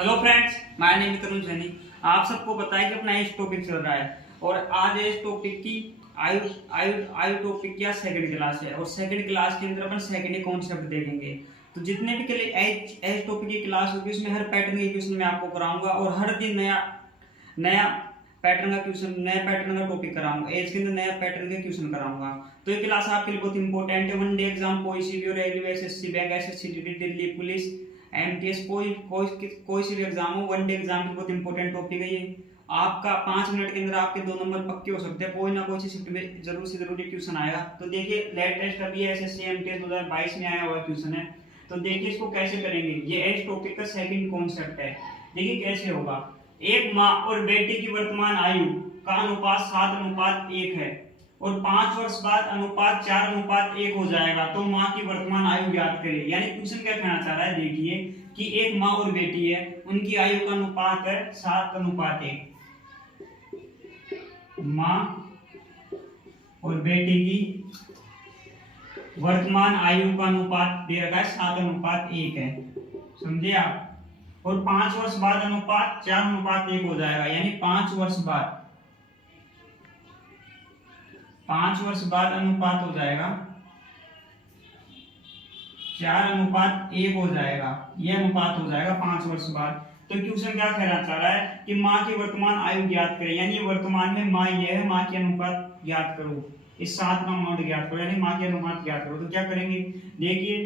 Hello friends, my name is Tarun Saini. आप सबको पता है कि अपना इस टॉपिक चल रहा है और आज इस टॉपिक की आयु आयु आयु टॉपिक क्या सेकंड क्लास है और सेकंड क्लास के अंदर अपन सेकंड कॉन्सेप्ट देखेंगे। तो जितने भी के लिए एज टॉपिक की क्लास होगी उसमें हर पैटर्न के क्वेश्चन मैं आपको कराऊंगा और हर दिन नया नया पैटर्न का क्वेश्चन, नया पैटर्न का टॉपिक कराऊंगा। एज के अंदर नया पैटर्न के क्वेश्चन कराऊंगा। तो ये क्लास आपके लिए बहुत इंपॉर्टेंट है। वन डे एग्जाम कोई सी भी, railway, SSC, bank, SSC, Delhi police, MTS, कोई सी भी एग्जाम हो, वन डे एग्जाम की बहुत इंपॉर्टेंट टॉपिक है ये। आपका 5 मिनट के अंदर आपके 2 नंबर पक्के हो सकते हैं। कोई ना कोई सी शिफ्ट में जरूर से जरूरी क्वेश्चन आएगा। तो देखिए, लेटेस्ट अभी एसएससी एमटीएस 2022 में आया हुआ क्वेश्चन है। तो देखिए इसको कैसे करेंगे। ये एज टॉपिक का सेकंड कॉन्सेप्ट है। देखिए कैसे होगा। एक माँ और बेटी की वर्तमान आयु का अनुपात 7:1 है और 5 वर्ष बाद अनुपात 4:1 हो जाएगा। तो माँ की वर्तमान आयु ज्ञात करें। यानी क्वेश्चन क्या कहना चाह रहा है, देखिए कि एक माँ और बेटी है, उनकी आयु का अनुपात है 7:1। माँ और बेटी की वर्तमान आयु का अनुपात दे रखा है 7:1 है, समझे आप। और 5 वर्ष बाद अनुपात 4:1 हो जाएगा। यानी 5 वर्ष बाद अनुपात हो जाएगा 4:1 हो जाएगा। यह अनुपात हो जाएगा 5 वर्ष बाद। तो क्वेश्चन क्या कहना चाह रहा है कि माँ की वर्तमान आयु ज्ञात करें। यानी वर्तमान में माँ यह है, माँ की अनुपात ज्ञात करो। इस 7 का अमाउंट ज्ञात करो, यानी माँ की अनुपात ज्ञात करो। तो क्या करेंगे, देखिए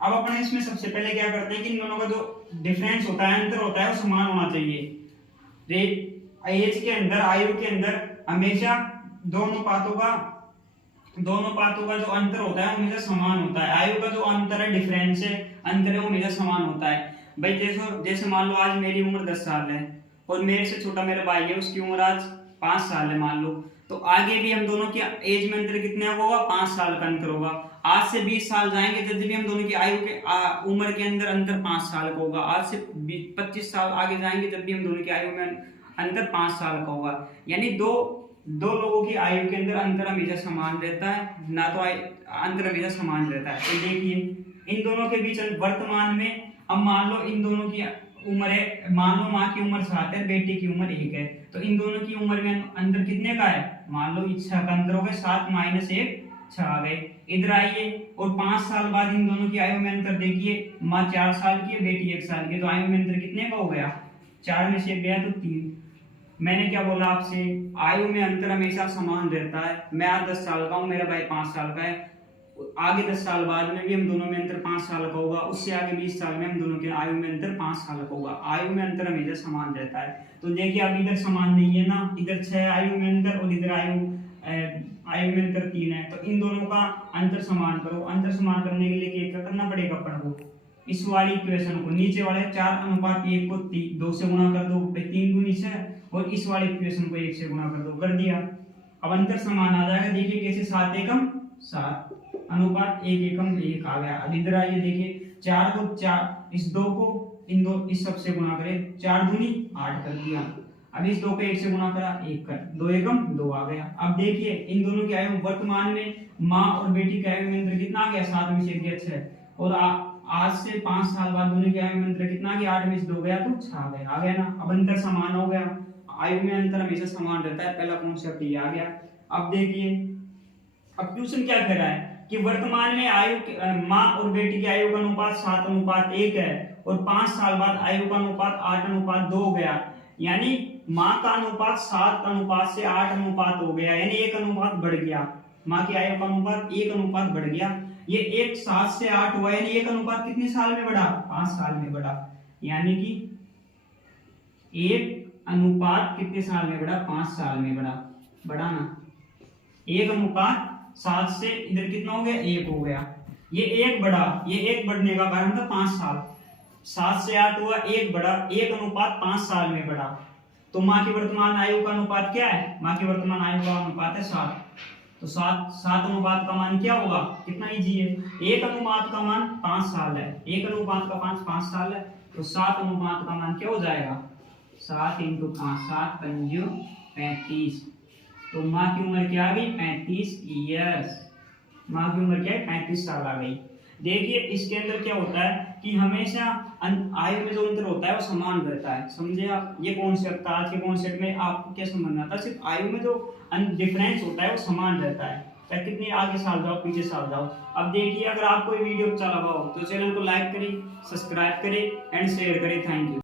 अब अपने इसमें सबसे पहले क्या करते हैं कि इन दोनों का जो डिफरेंस होता है, अंतर होता है, वो समान होना चाहिए। एज के अंदर, आयु के अंदर हमेशा दोनों पातों का जो अंतर होता है हमेशा समान होता है। आयु का जो अंतर है, डिफरेंस है, अंतर है, वो हमेशा समान होता है। भाई जैसे मान लो आज मेरी उम्र 10 साल है और मेरे से छोटा मेरा भाई है, उसकी उम्र आज 5 साल है मान लो। तो आगे भी हम दोनों की एज में अंतर कितने होगा, 5 साल का अंतर होगा। आज से 20 साल जाएंगे जब भी हम दोनों की आयु के उम्र के अंदर अंतर 5 साल का होगा। आज से 25 साल आगे जाएंगे जब भी हम दोनों की आयु में अंतर 5 साल का होगा। यानी दो लोगों की आयु के अंदर अंतर हमेशा समान रहता है, ना तो अंतर हमेशा समान रहता है। तो देखिए इन दोनों के बीच वर्तमान में, अब मान लो इन दोनों की उम्र है, मान लो माँ की उम्र 7 है, बेटी की उम्र 1 है। तो इन दोनों की उम्र में अंतर कितने का है, मान लो 6 का अंतर हो गया। 7 - 1 6 आ गए। इधर आइए और 5 साल बाद इन दोनों की आयु में अंतर देखिए, माँ 4 साल की है, बेटी 1 साल की है। तो आयु में अंतर कितने का हो गया, 4 में से 1 गया तो 3। मैंने क्या बोला आपसे, आयु में अंतर हमेशा समान रहता है। मैं आज 10 साल का हूँ, मेरा भाई 5 साल का है। आगे 10 साल बाद में भी हम दोनों में अंतर 5 साल का होगा। उससे आगे 20 साल में हम दोनों के आयु में अंतर 5 साल का होगा। आयु में अंतर हमेशा समान रहता है। तो देखिए अब इधर समान नहीं है ना, इधर 6 आयु में अंतर और इधर आयु में अंतर 3 है। तो इन दोनों का अंतर समान करो। अंतर समान करने के लिए क्या करना पड़ेगा अपन को, इस वाली इक्वेशन को, नीचे वाले 4:1 को 2 से गुणा कर दो, 3 दूनी 6, और इस वाली इक्वेशन को 1 से गुणा कर दो, कर दिया। अब अंतर समान आ जाएगा। देखिए कैसे, 7 एकम 7 अनुपात 1 एकम 1 आ गया। अब इधर आइए, देखिए 4 को 4, इस 2 को इस सब से गुणा करें, 4 दूनी 8 कर दिया। अब इस 2 को 1 से गुणा करा, 1 कर, 2 एकम 2 आ गया। अब देखिए इन दोनों की आयु वर्तमान में, माँ और बेटी की आयु में अंतर कितना आ गया, 7 में से 1 गया 6। और आज से 5 साल बाद दोनों की आयु में अंतर कितना आ गया, 8 में से 2 गया तो 6 आ गया ना। अब अंतर समान हो गया। आयु में अंतर हमेशा समान रहता है। पहला कॉन्सेप्ट ये आ गया। अब देखिए अब क्वेश्चन क्या कह रहा है कि वर्तमान में आयु माँ और बेटी की आयु का अनुपात 7:1 है और 5 साल बाद आयु का अनुपात 8:2 हो गया। यानी माँ का अनुपात 7 से 8 हो गया, यानी 1 अनुपात बढ़ गया। माँ की आयु का अनुपात 1 अनुपात बढ़ गया। ये 1 7 से 8 हुआ, यानी 1 अनुपात कितने साल में बढ़ा, 5 साल में बढ़ा। यानी कि 1 अनुपात कितने साल में बढ़ा, 5 साल में बढ़ा ना। 1 अनुपात 7 से इधर कितना हो गया, 1 हो गया। ये 1 बढ़ा, ये 1 बढ़ने का कारण था 5 साल। 7 से 8 हुआ, 1 बढ़ा, 1 अनुपात 5 साल में बढ़ा। तो माँ की वर्तमान आयु का अनुपात क्या है, माँ की वर्तमान आयु का अनुपात है 7। तो 7 अनुपात का मान क्या होगा, कितना इजी है। 1 अनुपात का मान 5 साल है, 1 अनुपात का 5 साल है। तो 7 अनुपात का मान क्या हो जाएगा, 7 × 5, 7 × 5 35। तो माँ की उम्र क्या आ गई, 35 ईयर्स। माँ की उम्र क्या है, 35 साल आ गई। देखिए इसके अंदर क्या होता है कि हमेशा आयु में जो अंतर होता है वो समान रहता है। समझे आप? ये कॉन्सेप्ट था आज के कॉन्सेप्ट में, आपको क्या समझना था? सिर्फ आयु में जो डिफरेंस होता है वो समान रहता है, चाहे कितने आगे साल जाओ पीछे साल जाओ। अब देखिए, अगर आपको ये वीडियो अच्छा लगा हो तो चैनल को लाइक करें, सब्सक्राइब करें एंड शेयर करें। Thank you.